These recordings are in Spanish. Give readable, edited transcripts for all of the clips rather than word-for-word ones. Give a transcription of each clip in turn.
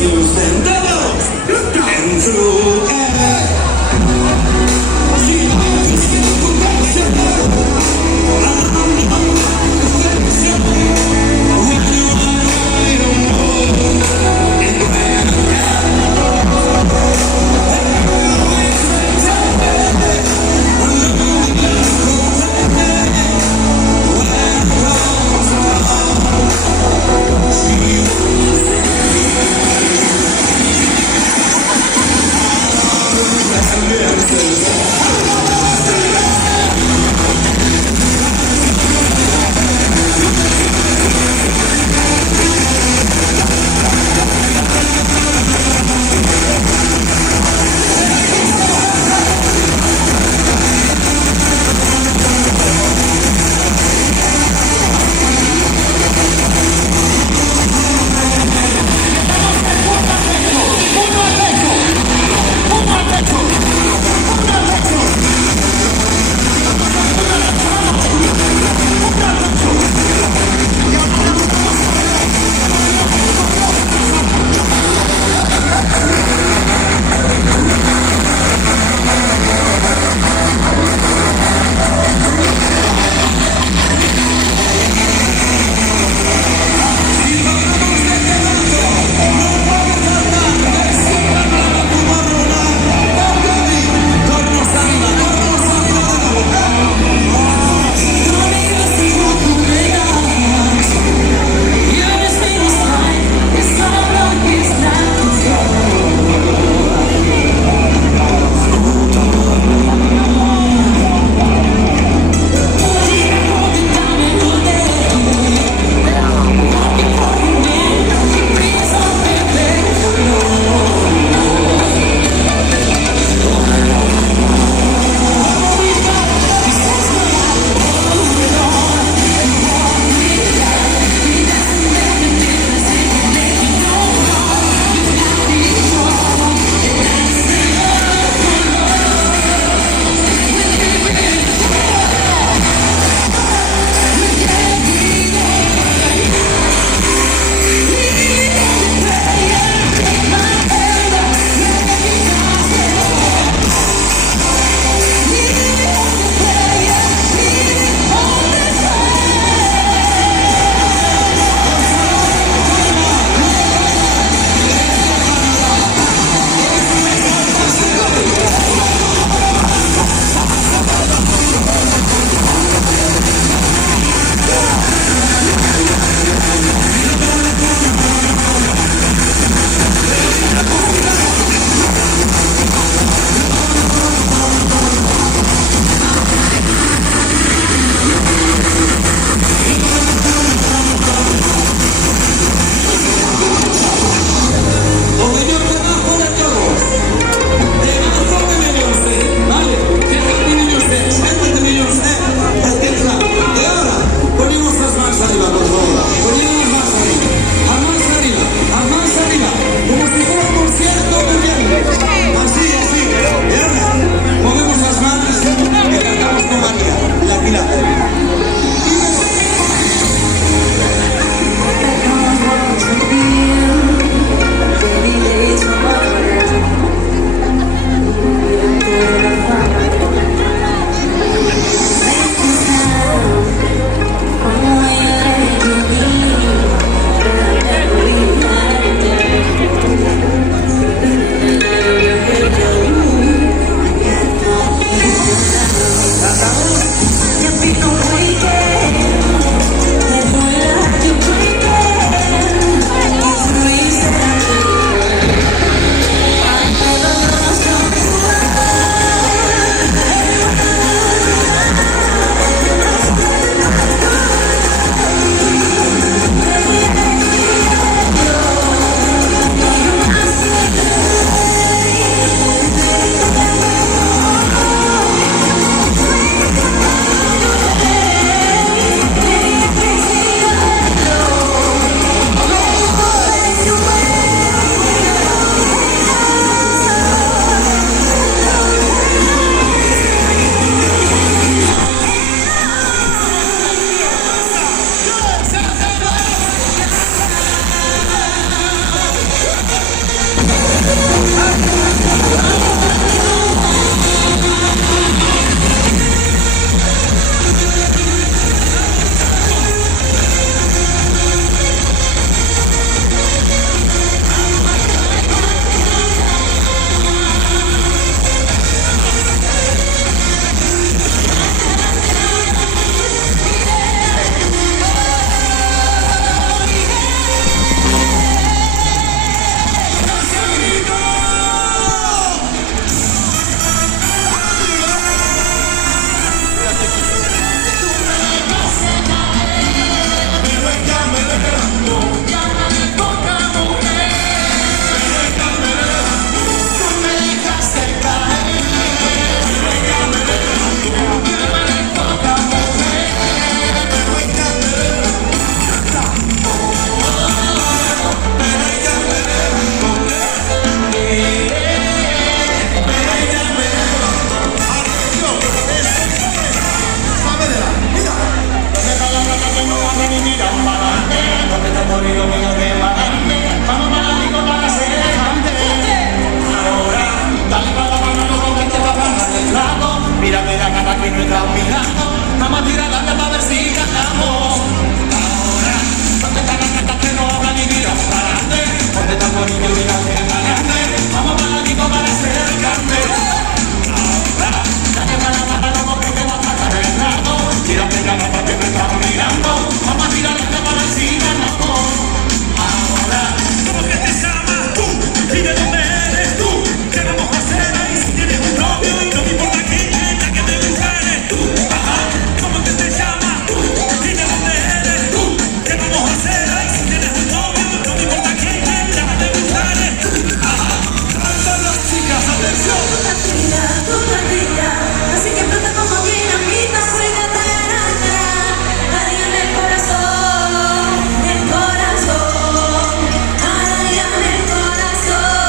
loose and double and true. She likes to skip perfection. conmigo, mira que va grande. Vamos para la disco para hacer grande. Ahora, dale para la mano, no pongas para bajar el lado. Mírame la cara que no está mirando. Vamos a tirar la para ver si ganamos. Ahora, ¿dónde están las cartas que no hablan y miran para adelante? ¿Dónde están los niños y la que va grande? Vamos para la disco para hacer grande. Ahora, dale para la mano, no pongas que va a pasar el lado. Mírame la cara que me está mirando. Vamos a tirar la para ver si ganamos. Ahora, ¿cómo que te llamas tú? ¿Y de dónde eres tú? ¿Qué vamos a hacer ahí si tienes un novio y no me importa quién es, ya que te gusta eres tú? Ajá, ¿cómo que te llamas tú? ¿Y de dónde eres tú? ¿Qué vamos a hacer ahí si tienes un novio y no me importa quién es, ya que te gusta eres tú? Ajá, ¡alto las chicas, atención! Tú gatita, así que plata como dinamita, soy gata araña, araña en el corazón, araña en el corazón,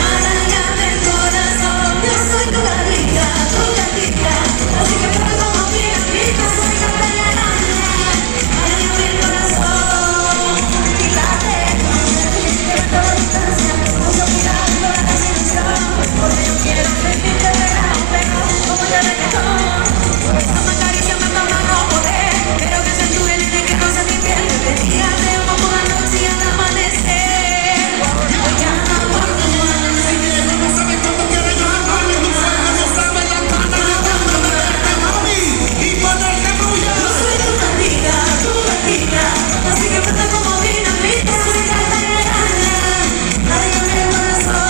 araña en el corazón. Yo soy tu gatita, así que plata como dinamita, soy gata araña, araña en el corazón. Quítate, que me toda distancia, mucho mirando la desilusión, porque yo quiero sentirte verano, pero como te reggaetón. Toma caricia, me toma no poder, quiero que se tu nene que roza mi piel, de día te amo por la noche y al amanecer. Llama por tu amanecer. No sabes cómo quiere yo amarme, tú sabes, no sabes la gana de verte, mami, y ponerte bulla. Yo soy tu gatita, así que plata como dinamita, soy gata araña, araña en el corazón.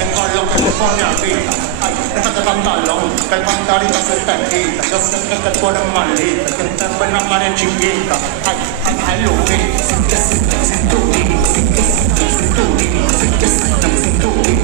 Tengo lo que te pone arriba. Ay, déjate pantalón, que el pantalito se te quita. Yo sé que tú eres malita, que te buena madre chiquita. Ay, ay, ay, Lupi, sin que se te cinturi, sin que se te cinturi, sin que se te cinturi.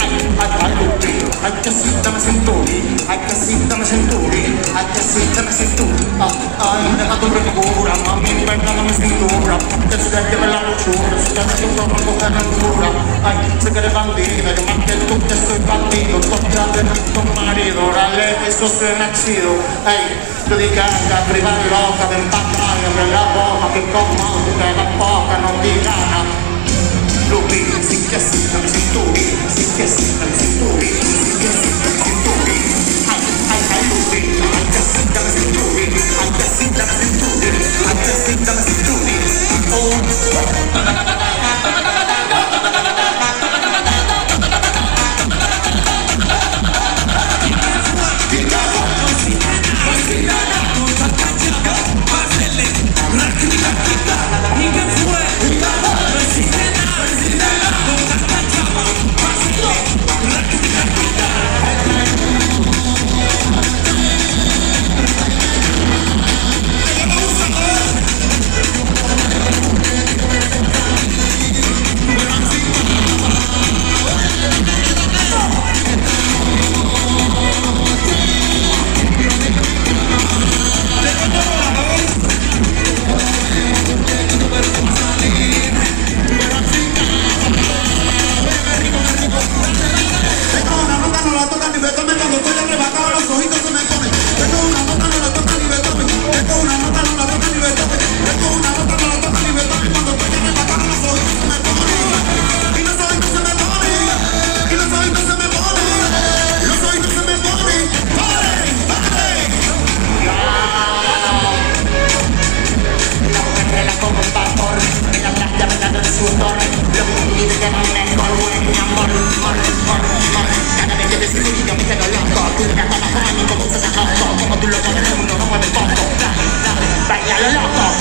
Ay, ay, ay, Lupi, ay, que sí, dame cinturi, ay, que sí, dame cinturi, ay, que sí, dame cinturi. Ay, deja tu frescura, mami, venga, dame cintura. Que si te lleve la luchura, si te siento no coger altura. Ay, sé que eres bandida, yo más que tú que soy bandido. Tú atrás de tu marido, dale, eso suena chido. Ay, tú digas que arriba loca, de pantalla, abre la boca, que como te la poca, no digas nada. Lupi, sí que sí, dame cinturi, sí que sí, dame cinturi, sí que sí, dame cinturi. Ay, ay, ay, Lupi, ay, que sí, dame cinturi, ay, que sí, dame cinturi, ay, que sí, dame cinturi. baila lo loco.